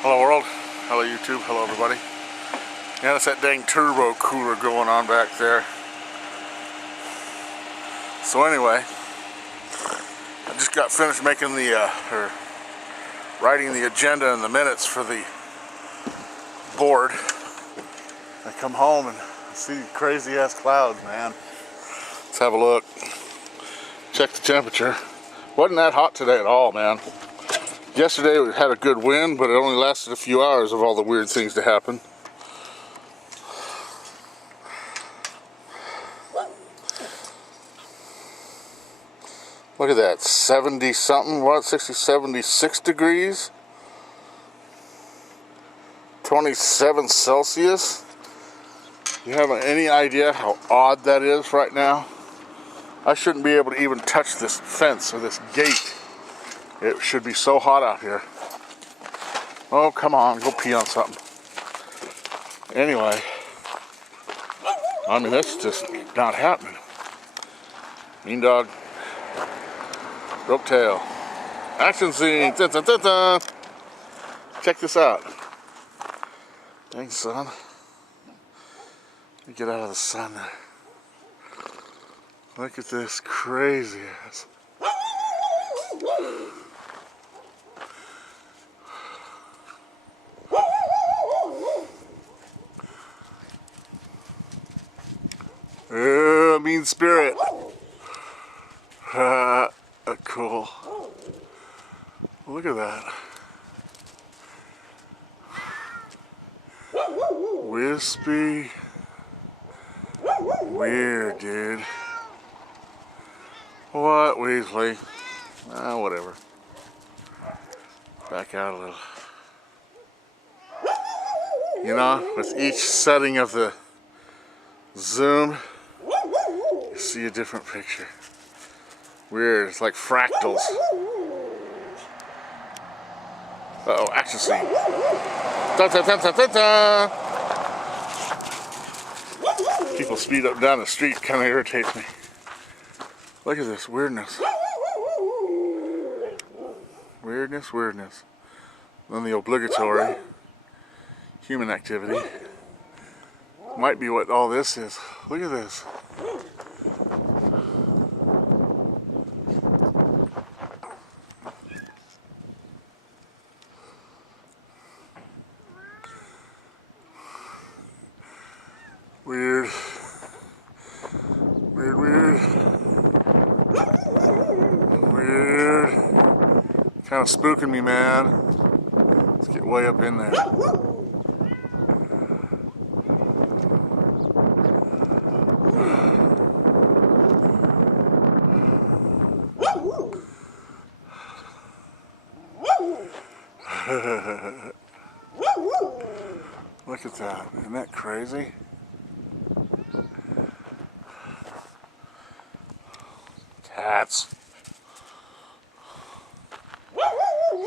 Hello world, hello YouTube, hello everybody. Yeah, that's that dang turbo cooler going on back there. So anyway, I just got finished making writing the agenda and the minutes for the board. I come home and see crazy ass clouds, man. Let's have a look. Check the temperature. Wasn't that hot today at all, man. Yesterday we had a good wind, but it only lasted a few hours of all the weird things to happen. Look at that, 70 something, what, 76 degrees? 27 Celsius? You have any idea how odd that is right now? I shouldn't be able to even touch this fence or this gate. It should be so hot out here. Oh, come on, go pee on something. Anyway, I mean, that's just not happening. Mean dog. Rope tail. Action scene. Dun, dun, dun, dun. Check this out. Dang, son. Let me get out of the sun there. Look at this crazy ass. Mean spirit. Cool. Look at that. Wispy. Weird, dude. What, Weasley? Whatever. Back out a little. You know, with each setting of the zoom, you see a different picture. Weird, it's like fractals. Uh-oh, action scene. Dun, dun, dun, dun, dun, dun. People speed up and down the street, kind of irritates me. Look at this weirdness. Weirdness, weirdness. Then the obligatory human activity. Might be what all this is. Look at this. Weird. Weird, weird. Weird. Kind of spooking me, man. Let's get way up in there. Look at that. Isn't that crazy? Cats.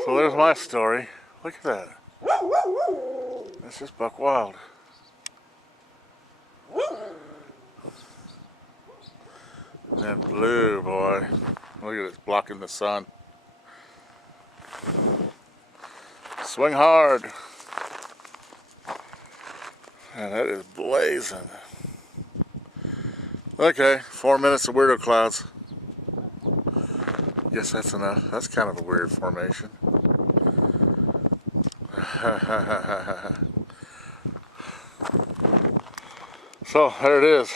So there's my story. Look at that. That's just buck wild. And then blue, boy. Look at it, it's blocking the sun. Swing hard. And that is blazing. Okay, 4 minutes of weirdo clouds. Guess that's enough. That's kind of a weird formation. So there it is.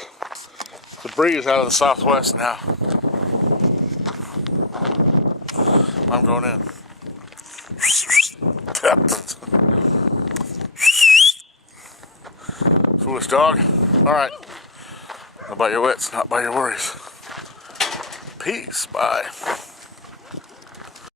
The breeze out of the southwest now. I'm going in. Foolish dog. Alright. About your wits, not by your worries. Peace. Bye.